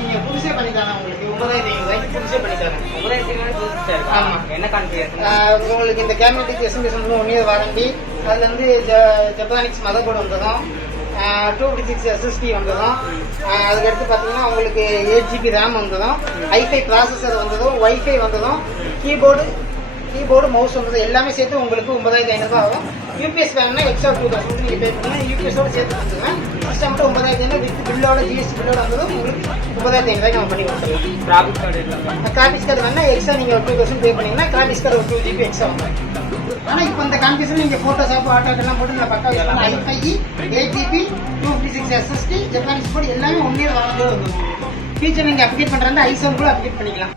நீங்கள் புதுசே பண்ணி தரேன் உங்களுக்கு 9500 புதுசே பண்ணி தரேன். 9500 ஆமா. என்ன கான்ஃபிகரேஷன்? உங்களுக்கு இந்த கேபினெட் எஸ்எம்பிஎஸ் 1 இயர் வாரண்டி. அதுல இருந்து ஜப்பானிக்ஸ் மதர் போர்டு வந்துடும், 256 SSD வந்துடும். அதுக்கடுத்து பார்த்தீங்கன்னா உங்களுக்கு 8 GB ரேம் வந்துடும், ஐஃபை ப்ராசஸர் வந்துடும், வைஃபை வந்துடும், கீபோர்டு மவுஸ் வந்தது எல்லாமே சேர்த்து உங்களுக்கு 9500 ஆகும். யூபிஎஸ் வேணும்னா எக்ஸ்ட்ரா 2000 நீங்கள் பே பண்ணுங்க. யூபிஎஸோட சேர்த்து கொடுத்துருவேன். ஃபஸ்ட் மட்டும் 9500 வித் பில்லோட ஜிஎஸ்டி பில்லோட வந்ததும் உங்களுக்கு 9500 நம்ம பண்ணி கொடுத்துருவோம். கிராஃபிக்ஸ் கார்டு கிராஃபிக்ஸ் கார்டு வேணா எக்ஸ்ட்ரா நீங்கள் 2000 பே பண்ணீங்கன்னா கிராஃபிக்ஸ் கார்டு 2 GB எக்ஸ்ட்ரா வந்துடும். ஆனால் இப்போ இந்த கான்ஃபிகரேஷன் நீங்கள் ஃபோட்டோஷாப் ஆட்டோட்டெல்லாம் போட்டு நான் பக்கா யூஸ் பண்ண ஐஃபை 8 GB 256 SSD ஜப்பானிக்ஸ் போர்டு எல்லாமே 1 இயர் வாரண்டியோட வந்துடும். ஃபீச்சர் நீங்கள் அப்டேட் பண்ணுறாங்க ஐசோன் கூட அப்டேட் பண்ணிக்கலாம்.